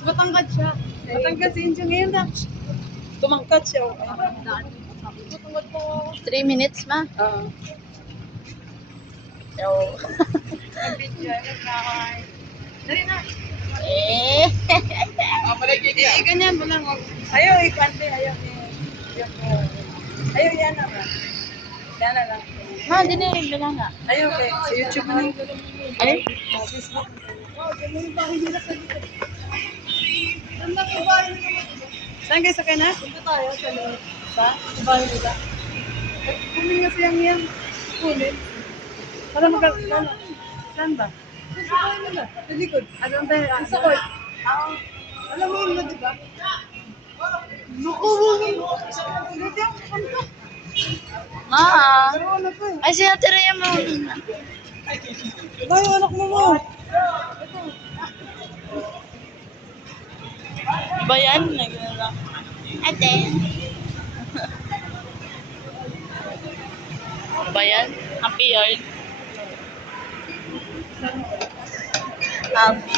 Mas matangkad siya. Matangkad si Injo ngayon na. Tumangkad siya. Matangkad po. 3 minutes ma. So, Nag-video. Dali na. eh. Ganyan mo lang. Ayaw, ikante. Ayaw. Ayaw, yan na ba? Yan na lang. Ma, di na rin lang nga. Ayaw, sa YouTube mo lang. Ay? Facebook. Wow, ganun yung bahay nila sa dito. Ang laki bahay nila. Saan kayo sakay na? Punta tayo sa loob. Sa bahay nila. Kunin nga siyang yan. Kunin. Para magkakala. Saan ba? Sa bahay nila. Sa likod. Ano ang tayo? Sa court. Alam mo yun mo, di ba? Nakuha mo. Hindi ang kanta. Ma. Pero ano pa eh. Ay, sinatira yung mga. Bayo, anak mo mo. Ba yan? Nagala. Ate. Ba yan? Happy yard. Happy.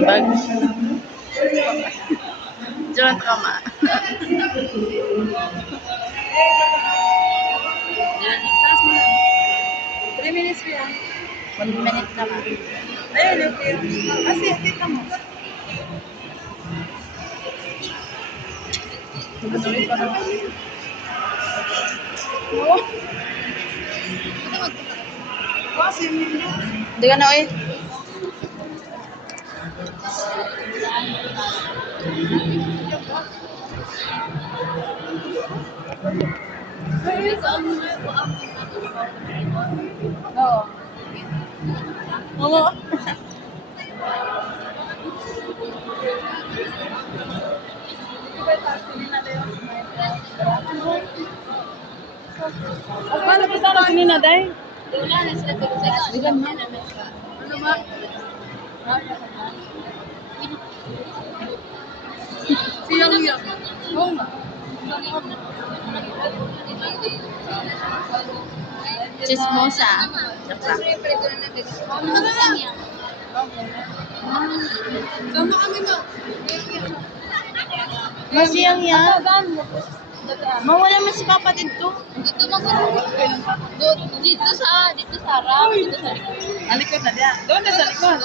Bag. Jangan kama. Taas mo lang. 3 minutes pa yan. 1 minute na ma. Ayun, okay. Kasi, tita mo. Tuloy pa naman. Oo. Kasi, Di ka na oy. oo. Oo. Paano ba sana kanina, Day? Ano ba? Siyang yan. Oo nga. Chismosa. Sama kami mo. Masiyang yan. Daan mo. Mawala man si Papa dito. Dito sa harap, dito sa likod. Alikod na diyan. Doon na sa likod.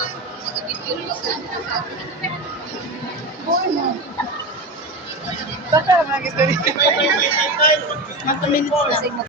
Tapos, mga gusto rin. Mga 2 minutes na.